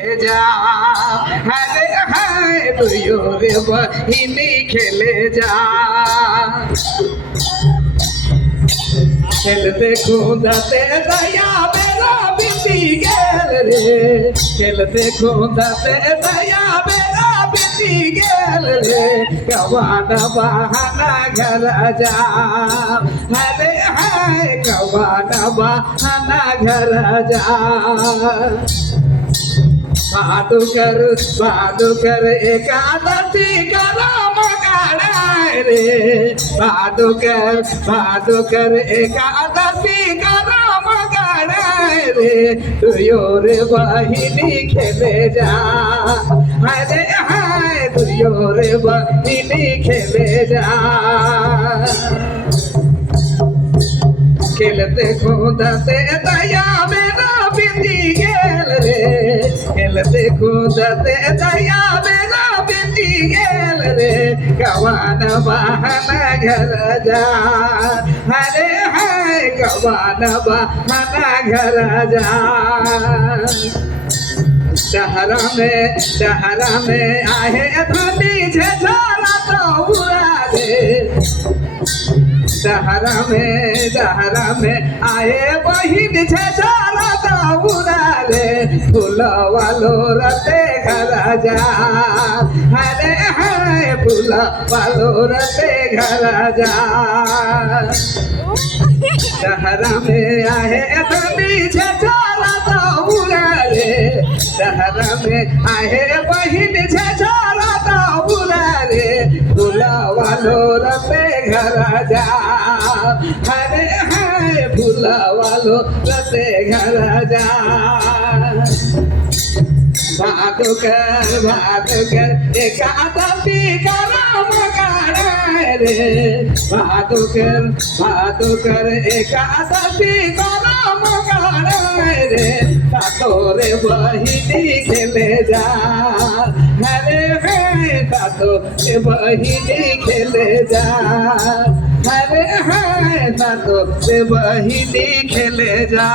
जा हरे हाय तुयो रे बहिनी खेले जा खेलते कूदते दया मेरा बीती गेल रे खेलते कूदते दया मेरा बीती गेल रे कवाना बहाना घर जा हरे हाय कवाना बहाना घर जा बादुकर एकादशी करम गाड़ाय रे बादुकर एकादशी करम गाड़ाय रे तुयो रे बहिनी खेले जा अरे हाय तुयो रे बहिनी खेले जा खेलते कूदते दया मेरा बीती गेल रे खेलते कूदते दया मेरा बीती गेल रे कवान बहाना घर जा हरे हाय कवान बहाना घर जा शहरा में आहे धनी झरा तो रे दहरा में आए बहिन छाला दाऊरा रे फूल वालो रते घर जा हरे हाय फूल वालो रते घर जा दहरा में आए धनी छाला दाऊरा रे दहरा में आए बहिन छाला दाऊरा रे फूल वालो रते घर जा हरे हाय फूला वालो रते घर जा भादुकर एकादशी करम गाड़ाय रे भादुकर एकादशी करम गाड़ाय रे तातो रे बहिनी खेले जा हरे हाय तातो रे बहिनी खेले जा हरे हाय तातो रे बहिनी खेले जा।